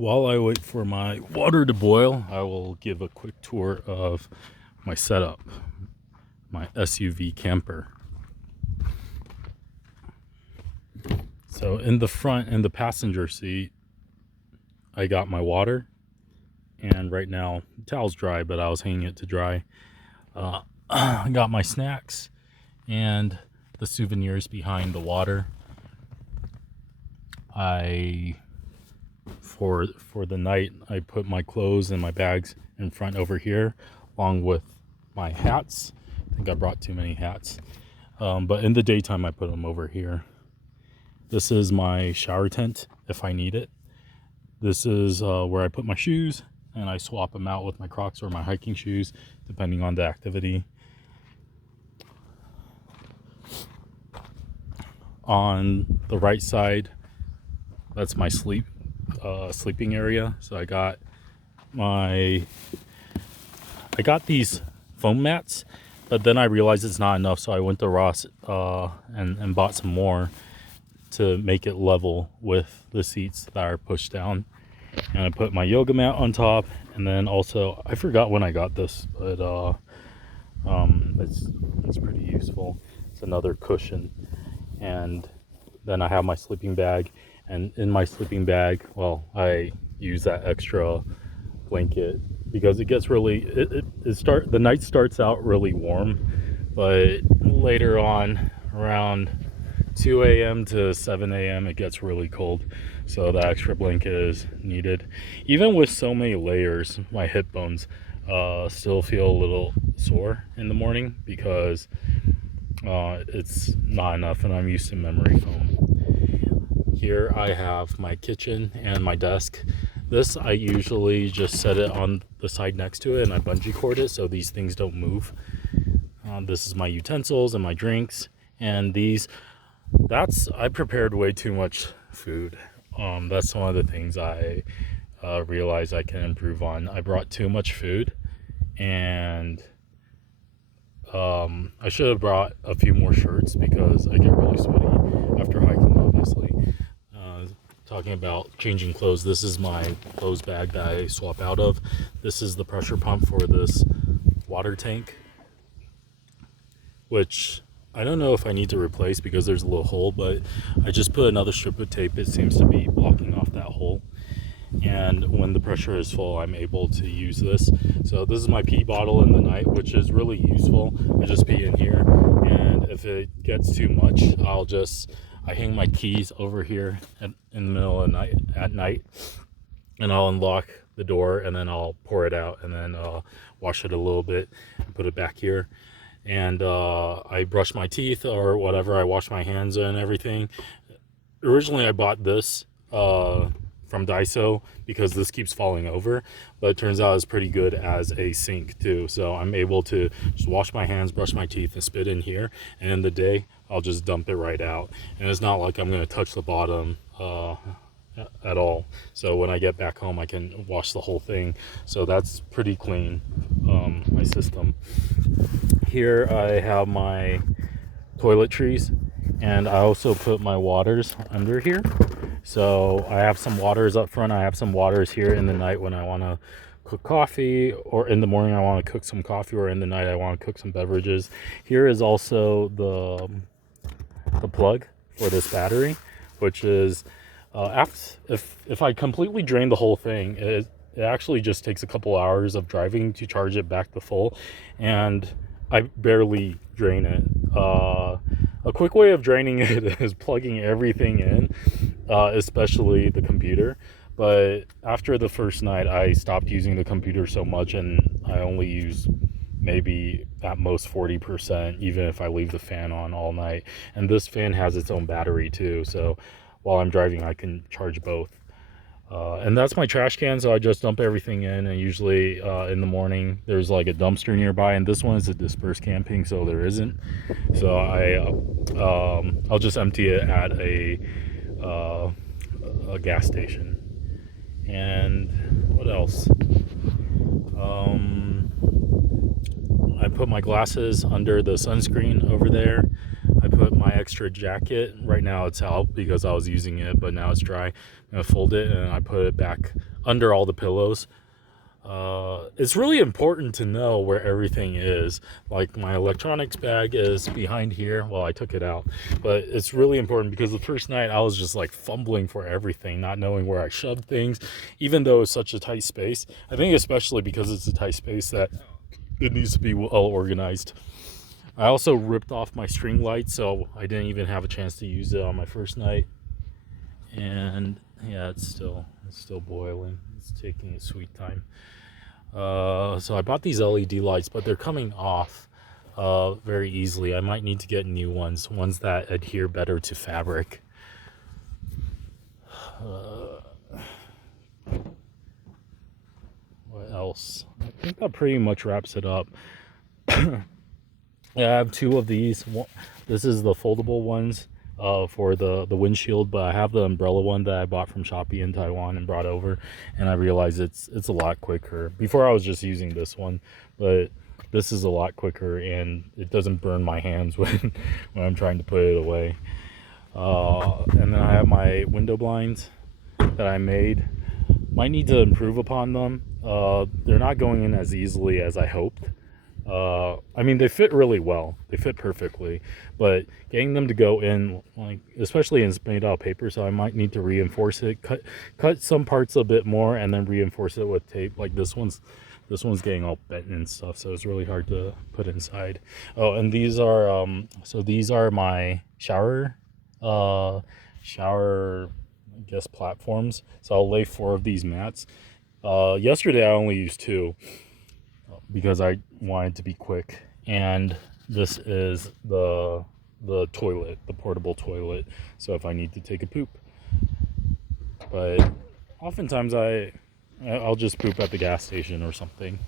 While I wait for my water to boil, I will give a quick tour of my setup, my SUV camper. So in the front, in the passenger seat, I got my water, and right now the towel's dry, but I was hanging it to dry. I got my snacks and the souvenirs behind the water. For the night, I put my clothes and my bags in front over here, along with my hats. I think I brought too many hats, but in the daytime I put them over here. This is my shower tent if I need it. This is where I put my shoes, and I swap them out with my Crocs or my hiking shoes depending on the activity. On the right side, that's my sleeping area. So I got these foam mats, but then I realized it's not enough, so I went to Ross and bought some more to make it level with the seats that are pushed down. And I put my yoga mat on top, and then also I forgot when I got this, but it's pretty useful. It's another cushion. And then I have my sleeping bag, and in my sleeping bag, well, I use that extra blanket because it gets really the night starts out really warm, but later on around 2 a.m. to 7 a.m. it gets really cold, so the extra blanket is needed. Even with so many layers, my hip bones still feel a little sore in the morning because it's not enough, and I'm used to memory foam. Here I have my kitchen and my desk. This, I usually just set it on the side next to it, and I bungee cord it so these things don't move. This is my utensils and my drinks, and I prepared way too much food. That's one of the things I realize I can improve on. I brought too much food, and I should have brought a few more shirts because I get really sweaty after hiking, obviously. Talking about changing clothes, this is my clothes bag that I swap out of. This is the pressure pump for this water tank, which I don't know if I need to replace because there's a little hole, but I just put another strip of tape. It seems to be blocking off that hole. And when the pressure is full, I'm able to use this. So this is my pee bottle in the night, which is really useful. I just pee in here, and if it gets too much, I hang my keys over here in the middle of the night at night, and I'll unlock the door, and then I'll pour it out, and then wash it a little bit and put it back here. And I brush my teeth or whatever. I wash my hands and everything. Originally, I bought this from Daiso because this keeps falling over, but it turns out it's pretty good as a sink too. So I'm able to just wash my hands, brush my teeth, and spit in here, and in the day I'll just dump it right out, and it's not like I'm going to touch the bottom at all. So when I get back home, I can wash the whole thing. So that's pretty clean, my system. Here I have my toiletries, and I also put my waters under here. So I have some waters up front. I have some waters here in the night when I want to cook coffee, or in the morning I want to cook some coffee, or in the night I want to cook some beverages. Here is also the plug for this battery, which is if I completely drain the whole thing, it actually just takes a couple hours of driving to charge it back to full, and I barely drain it. A quick way of draining it is plugging everything in, especially the computer. But after the first night, I stopped using the computer so much, and I only use maybe at most 40%, even if I leave the fan on all night. And this fan has its own battery too, so while I'm driving I can charge both. And that's my trash can, so I just dump everything in, and usually in the morning there's like a dumpster nearby, and this one is a dispersed camping, so there isn't. So I'll just empty it at a gas station. And what else? I put my glasses under the sunscreen over there. I put put my extra jacket. Right now it's out because I was using it, but now it's dry. I'm gonna fold it and I put it back under all the pillows. It's really important to know where everything is. Like my electronics bag is behind here. Well, I took it out, but it's really important because the first night I was just like fumbling for everything, not knowing where I shoved things, even though it's such a tight space. I think especially because it's a tight space that it needs to be well organized. I also ripped off my string light, so I didn't even have a chance to use it on my first night. And yeah, it's still boiling. It's taking its sweet time. So I bought these LED lights, but they're coming off very easily. I might need to get new ones that adhere better to fabric. What else? I think that pretty much wraps it up. I have two of these. This is the foldable ones for the windshield, but I have the umbrella one that I bought from Shopee in Taiwan and brought over, and I realized it's a lot quicker. Before I was just using this one, but this is a lot quicker and it doesn't burn my hands when I'm trying to put it away. And then I have my window blinds that I made. Might need to improve upon them. They're not going in as easily as I hoped. I mean, they fit really well. They fit perfectly, but getting them to go in, like, especially in made out of paper, so I might need to reinforce it, cut some parts a bit more, and then reinforce it with tape. Like this one's getting all bent and stuff, so it's really hard to put inside. Oh, and these are so these are my shower, I guess, platforms. So I'll lay 4 of these mats. Yesterday I only used 2. Because I wanted to be quick, and this is the toilet, the portable toilet, so if I need to take a poop. But oftentimes I'll just poop at the gas station or something,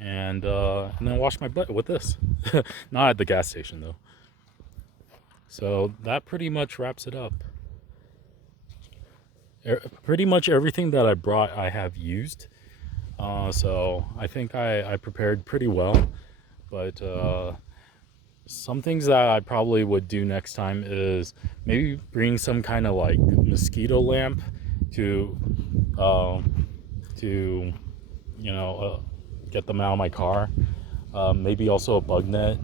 and then wash my butt with this. Not at the gas station though. So that pretty much wraps it up. Pretty much everything that I brought I have used. So I think I prepared pretty well, but some things that I probably would do next time is maybe bring some kind of like mosquito lamp to get them out of my car. Maybe also a bug net,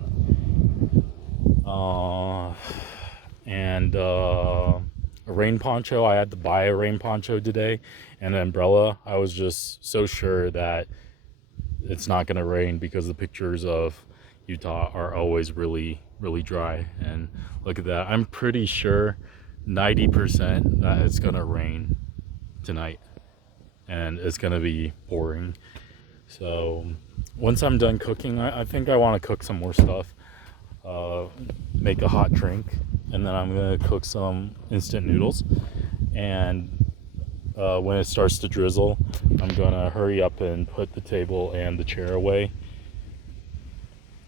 and a rain poncho. I had to buy a rain poncho today, and an umbrella. I was just so sure that it's not going to rain because the pictures of Utah are always really, really dry. And look at that. I'm pretty sure 90% that it's going to rain tonight, and it's going to be pouring. So once I'm done cooking, I think I want to cook some more stuff, make a hot drink, and then I'm going to cook some instant noodles. And when it starts to drizzle, I'm going to hurry up and put the table and the chair away.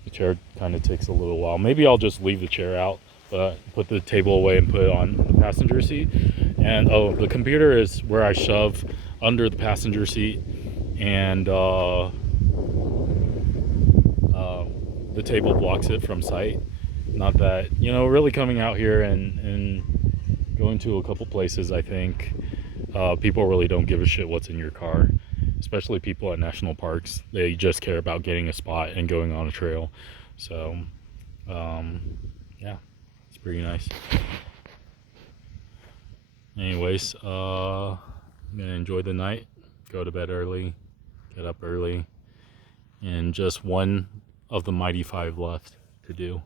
The chair kind of takes a little while. Maybe I'll just leave the chair out, but put the table away and put it on the passenger seat. And the computer is where I shove under the passenger seat, and the table blocks it from sight. Not that, really coming out here and going to a couple places, I think people really don't give a shit what's in your car, especially people at national parks. They just care about getting a spot and going on a trail. So yeah, it's pretty nice. Anyways, I'm gonna enjoy the night, go to bed early, get up early, and just one of the mighty 5 left to do.